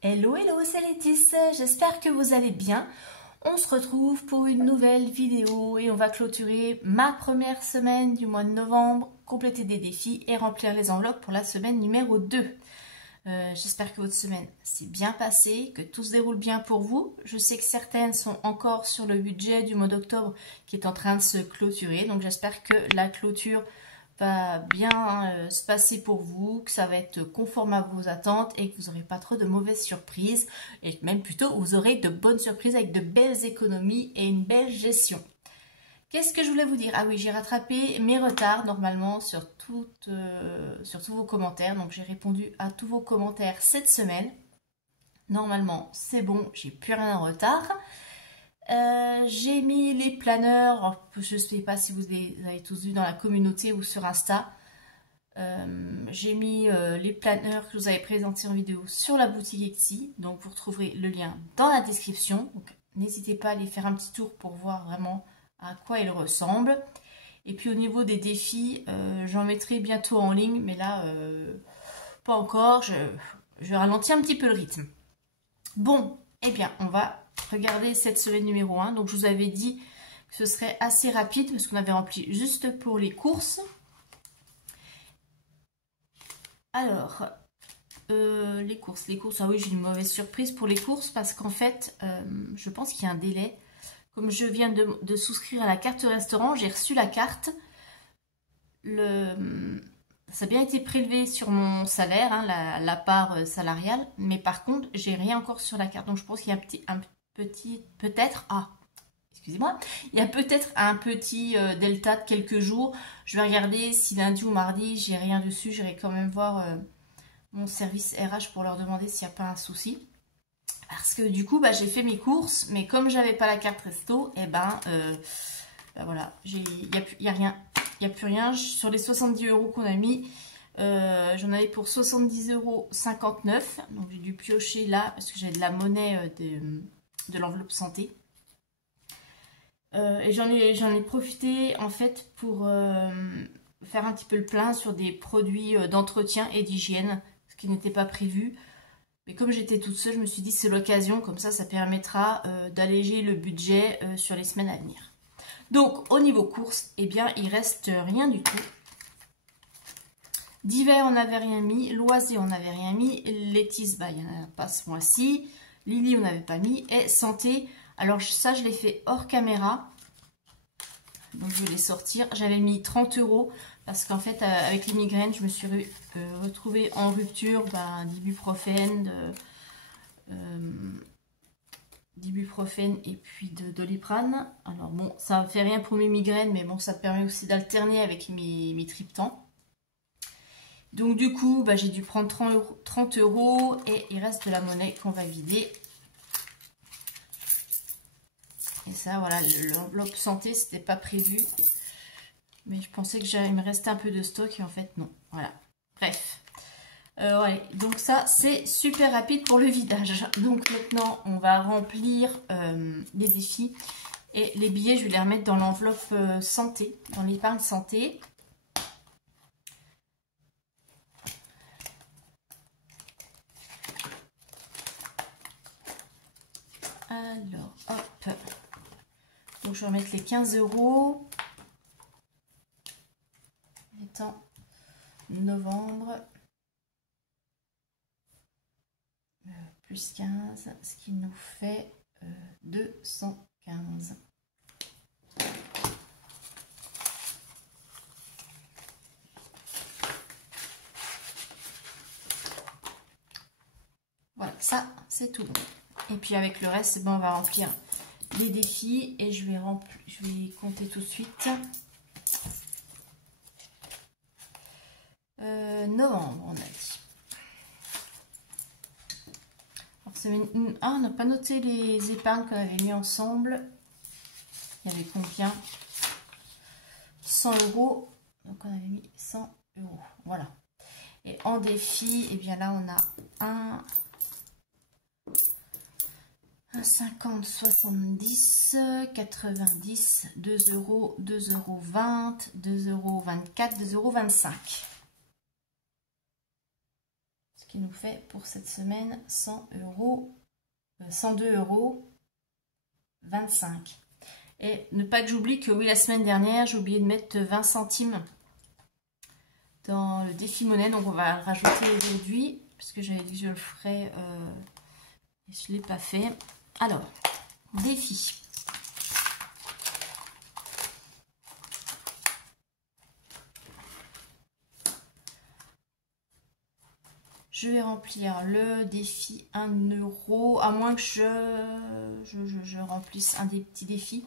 Hello, hello, c'est Laetitia, j'espère que vous allez bien. On se retrouve pour une nouvelle vidéo et on va clôturer ma première semaine du mois de novembre, compléter des défis et remplir les enveloppes pour la semaine numéro 2. J'espère que votre semaine s'est bien passée, que tout se déroule bien pour vous. Je sais que certaines sont encore sur le budget du mois d'octobre qui est en train de se clôturer, donc j'espère que la clôture va bien se passer pour vous, que ça va être conforme à vos attentes et que vous n'aurez pas trop de mauvaises surprises et que même plutôt vous aurez de bonnes surprises avec de belles économies et une belle gestion. Qu'est-ce que je voulais vous dire? Ah oui, j'ai rattrapé mes retards normalement sur tous vos commentaires, donc j'ai répondu à tous vos commentaires cette semaine. Normalement c'est bon, j'ai plus rien en retard. J'ai mis les planeurs, je ne sais pas si vous les avez tous vus dans la communauté ou sur Insta. J'ai mis les planeurs que je vous avais présentés en vidéo sur la boutique Etsy. Donc vous retrouverez le lien dans la description. N'hésitez pas à aller faire un petit tour pour voir vraiment à quoi ils ressemblent. Et puis au niveau des défis, j'en mettrai bientôt en ligne. Mais là, pas encore. Je ralentis un petit peu le rythme. Bon, eh bien, on va regarder cette semaine numéro 1. Donc je vous avais dit que ce serait assez rapide parce qu'on avait rempli juste pour les courses. Alors, les courses, ah oui, j'ai une mauvaise surprise pour les courses parce qu'en fait, je pense qu'il y a un délai. Comme je viens de souscrire à la carte restaurant, j'ai reçu la carte. Ça a bien été prélevé sur mon salaire, hein, la part salariale, mais par contre, j'ai rien encore sur la carte. Donc je pense qu'il y a peut-être, excusez-moi, il y a peut-être un petit delta de quelques jours. Je vais regarder si lundi ou mardi, j'ai rien dessus. J'irai quand même voir mon service RH pour leur demander s'il n'y a pas un souci. Parce que du coup, j'ai fait mes courses, mais comme j'avais pas la carte resto, voilà, il n'y a rien. Il n'y a plus rien. Sur les 70 € qu'on a mis, j'en avais pour 70,59 €. Donc j'ai dû piocher là parce que j'ai de la monnaie de l'enveloppe santé. Et j'en ai profité en fait pour faire un petit peu le plein sur des produits d'entretien et d'hygiène, ce qui n'était pas prévu. Mais comme j'étais toute seule, je me suis dit c'est l'occasion, comme ça permettra d'alléger le budget sur les semaines à venir. Donc au niveau courses, eh bien il reste rien du tout. D'hiver on n'avait rien mis, loisirs on n'avait rien mis, Laetitia, il n'y en a pas ce mois-ci, Lily on n'avait pas mis, et santé, alors ça je l'ai fait hors caméra, donc je vais les sortir. J'avais mis 30 € parce qu'en fait avec les migraines je me suis retrouvée en rupture d'ibuprofène, d'ibuprofène et puis de Doliprane. Alors bon, ça ne fait rien pour mes migraines, mais bon, ça permet aussi d'alterner avec mes triptans. Donc du coup, j'ai dû prendre 30 € et il reste de la monnaie qu'on va vider. Et ça, voilà, l'enveloppe santé, c'était pas prévu. Mais je pensais que il me restait un peu de stock et en fait, non. Voilà. Bref. Ouais, donc ça c'est super rapide pour le vidage. Donc maintenant on va remplir les défis et les billets je vais les remettre dans l'enveloppe santé, dans l'épargne santé. Alors hop, donc je vais remettre les 15 €. Étant novembre. Plus 15, ce qui nous fait 215. Voilà, ça c'est tout bon. Et puis avec le reste, on va remplir les défis et je vais compter tout de suite. Novembre, on a dit. On n'a pas noté les épargnes qu'on avait mis ensemble. Il y avait combien? 100 €. Donc on avait mis 100 €. Voilà. Et en défi, bien là on a un 50, 70, 90, 2 €, 2,20 €, 2,24 €, 2,25 €. qui nous fait pour cette semaine 100 euros, 102 euros 25. Et ne pas que j'oublie que oui, la semaine dernière, j'ai oublié de mettre 20 centimes dans le défi monnaie. Donc on va le rajouter aujourd'hui, puisque j'avais dit que je le ferais et je ne l'ai pas fait. Alors, défi. Je vais remplir le défi 1 euro, à moins que je remplisse un des petits défis.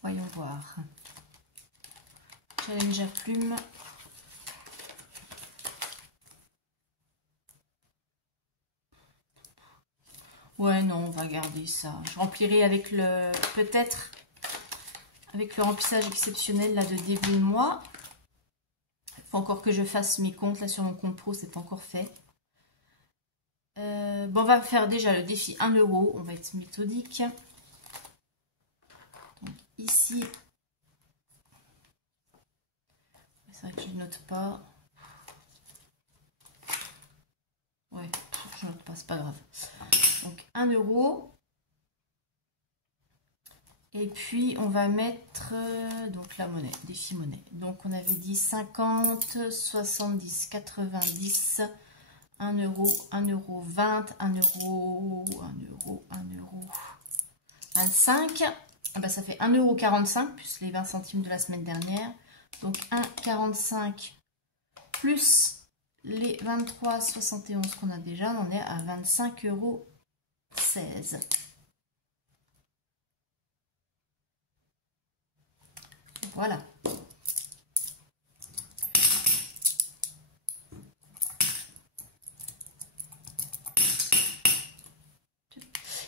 Voyons voir. Challenge à plume. Ouais, non, on va garder ça. Je remplirai avec le, peut-être, avec le remplissage exceptionnel là de début de mois. Il faut encore que je fasse mes comptes là sur mon compte pro, c'est pas encore fait. Bon, on va faire déjà le défi 1 euro. On va être méthodique. Donc, ici, c'est vrai que je ne note pas. Ouais, je note pas, c'est pas grave. Donc 1 euro. Et puis on va mettre donc la monnaie, défi monnaie. Donc on avait dit 50, 70, 90, 1 euro, 1 euro 20, 1 euro, 1 euro, 1 euro 25. Ah bah ça fait 1,45 euro plus les 20 centimes de la semaine dernière. Donc 1,45 plus les 23,71 qu'on a déjà, on en est à 25,16 euros. Voilà.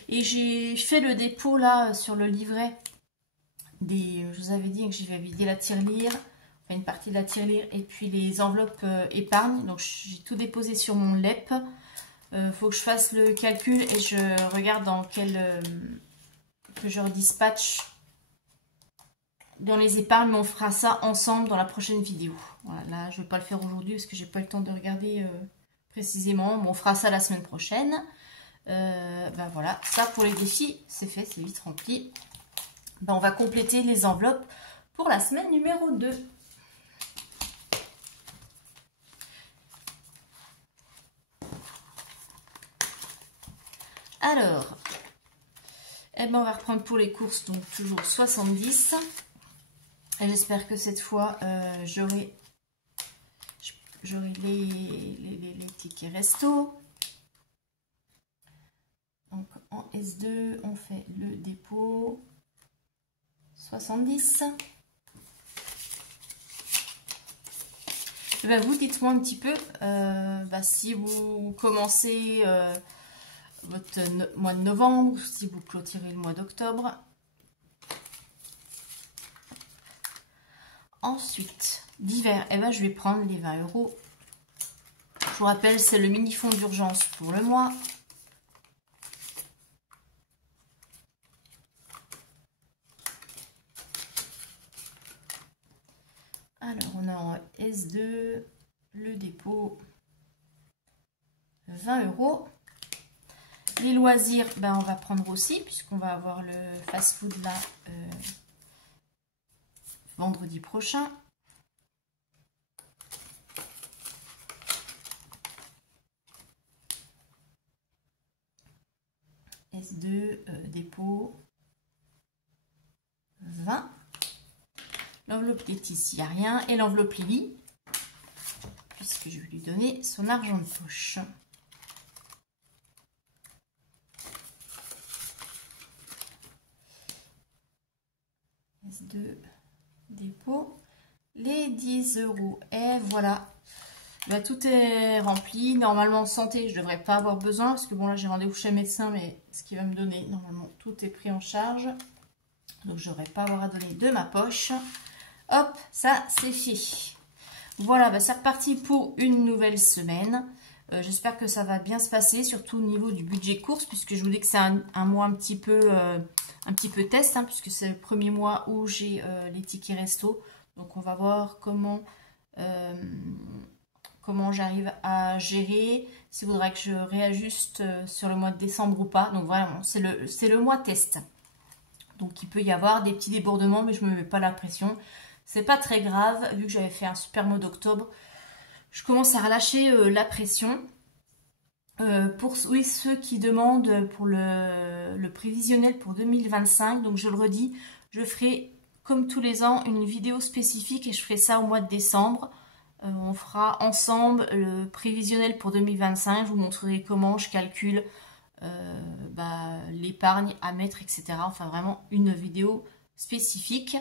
Et j'ai fait le dépôt là sur le livret des. Je vous avais dit que j'avais vidé la tirelire, enfin une partie de la tirelire et puis les enveloppes épargne. Donc j'ai tout déposé sur mon LEP. Faut que je fasse le calcul et je regarde dans quel que je redispatche dans les épargnes, mais on fera ça ensemble dans la prochaine vidéo. Voilà, là, je ne vais pas le faire aujourd'hui parce que j'ai pas le temps de regarder précisément. Mais on fera ça la semaine prochaine. Ben voilà, ça pour les défis, c'est fait, c'est vite rempli. Ben, on va compléter les enveloppes pour la semaine numéro 2. Alors, eh ben, on va reprendre pour les courses, donc toujours 70. Et j'espère que cette fois, j'aurai les tickets resto. Donc en S2, on fait le dépôt 70. Et ben vous, dites-moi un petit peu si vous commencez votre mois de novembre, ou si vous clôturez le mois d'octobre. Ensuite, d'hiver, eh ben, je vais prendre les 20 euros. Je vous rappelle, c'est le mini fonds d'urgence pour le mois. Alors, on a en S2 le dépôt 20 euros. Les loisirs, ben, on va prendre aussi, puisqu'on va avoir le fast-food là vendredi prochain. S2, dépôt 20. L'enveloppe Laetitia, il n'y a rien. Et l'enveloppe Lily, puisque je vais lui donner son argent de poche. S2, dépôt. Les 10 euros. Et voilà. Bah, tout est rempli. Normalement, santé, je ne devrais pas avoir besoin. Parce que bon, là, j'ai rendez-vous chez le médecin. Mais ce qu'il va me donner, normalement, tout est pris en charge. Donc, je ne devrais pas avoir à donner de ma poche. Hop, ça, c'est fait. Voilà, bah, c'est reparti pour une nouvelle semaine. J'espère que ça va bien se passer, surtout au niveau du budget course, puisque je vous dis que c'est un mois un petit peu test, hein, puisque c'est le premier mois où j'ai les tickets resto. Donc on va voir comment comment j'arrive à gérer, s'il faudra que je réajuste sur le mois de décembre ou pas. Donc voilà, c'est le mois test. Donc il peut y avoir des petits débordements, mais je ne me mets pas la pression. C'est pas très grave, vu que j'avais fait un super mois d'octobre. Je commence à relâcher la pression. Pour oui, ceux qui demandent pour le prévisionnel pour 2025, donc je le redis, je ferai comme tous les ans une vidéo spécifique et je ferai ça au mois de décembre. On fera ensemble le prévisionnel pour 2025, je vous montrerai comment je calcule l'épargne à mettre, etc. Enfin vraiment une vidéo spécifique.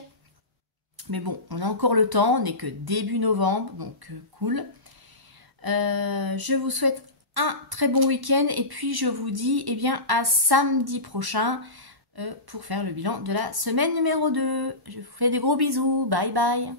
Mais bon, on a encore le temps, on n'est que début novembre, donc cool. Je vous souhaite un très bon week-end et puis je vous dis à samedi prochain pour faire le bilan de la semaine numéro 2. Je vous fais des gros bisous, bye bye.